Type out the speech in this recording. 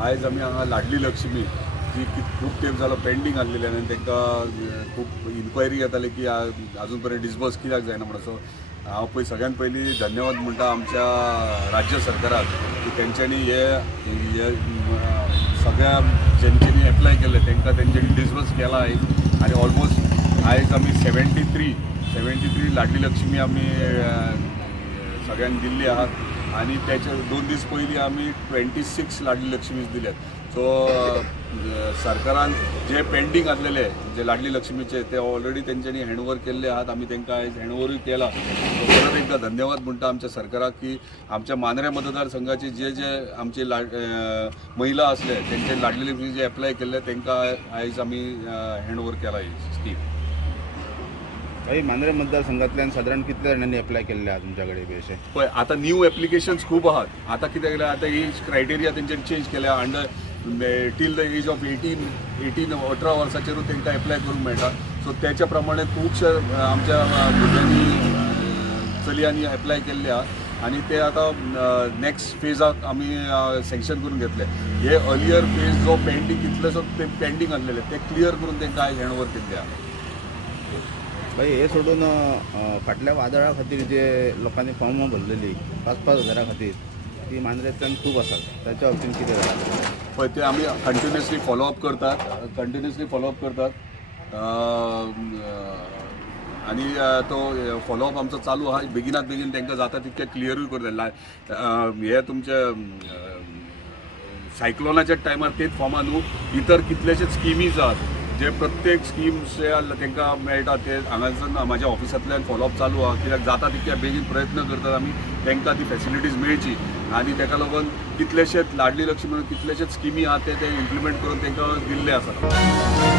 आज आमी हांगा लाडली लक्ष्मी जी खूप तेंप जालो पेंडिंग आसलेली आनी तांकां खूप इन्क्वायरी येताली की अजून पर्यंत डिस्बर्स कित्याक जायना म्हणून. सो हांव सगळ्यात पयलीं धन्यवाद म्हणटा आमच्या राज्य सरकाराक की तेंच्यांनी हे सगळ्या जेंच्यांनी एप्लाय केले तांकां तेंच्यांनी डिस्बर्स केला आयज. आनी ऑलमोस्ट आयज आमी 73 लाडली लक्ष्मी आमी सगळ्यांक दिल्ली आहात. आनी त्याच्या 2 दीस पयलीं आमी 26 लाडली लक्ष्मीज दिल्यात. सो सरकारान जे पेंडींग आसलेले जे लाडली लक्ष्मीचे ते ऑलरेडी तेंच्यांनी हँडओवर केल्ले आहात. आमी तांकां आयज हँडओवरूय केला. परत एकदा धन्यवाद म्हणटा आमच्या सरकाराक की आमच्या मांद्रे मतदारसंघाचे जे आमचे महिला असले तेंचे लाडली लक्ष्मी जे एप्लाय केल्ले तांकां आयज आमी हँडओवर केला ही स्कीम. काही मांद्रे मतदारसंघातल्यान साधारण कितल्या जाणांनी एप्लाय केल्ले आहात तुमच्याकडे पैसे? पळय आता न्यू एप्लिकेशन्स खूप आहात. आता कितें केलें आता एज क्रायटेरिया तेंच्यांनी चेंज केल्या. Until the age of 18 वर्साचेरूच तांकां एप्लाय करूंक मेळटा. सो त्याच्या प्रमाणे खुबशे आमच्या भुरग्यांनी चलयांनी एप्लाय केल्ले आहात आनी ते आता नेक्स्ट फेजाक आमी सँक्शन करून घेतले. हे अर्लियर फेज जो पेंडींग कितलेसो ते पेंडींग आसलेले ते क्लियर करून तांकां आयज हँडओवर केल्ले आहा. भाई हे सोडून फाटल्या वादळा खातीर जे लोकांनी फॉर्मां भरलेली 5-5 हजारा खातीर ती मांद्रेंतल्यान खूब आसात. त्याच्या बाबतींत कितें जाता? पळय ते आमी कंटिन्युअसली फॉलोअप करतात आनी तो फॉलोअप आमचो चालू आहा. बेगिनात बेगीन तांकां जाता तितकें क्लियरूय करता. हे तुमचे सायक्लोनाच्या टायमार तेच फॉर्मां न्हू इतर कितलेशेच स्किमीज आहात जे प्रत्येक स्कीम्स तांकां मेळटा ते हांगासर म्हाज्या ऑफिसांतल्यान फॉलोअप चालू आहा. कित्याक जाता तितक्या बेगीन प्रयत्न करतात आमी तांकां ती फॅसिलिटीज मेळची. आनी ताका लागून कितलेशेच लाडली लक्ष्मी म्हणून कितलेशेच स्किमी आहात ते इम्प्लिमेंट करून तांकां दिल्ले आसात.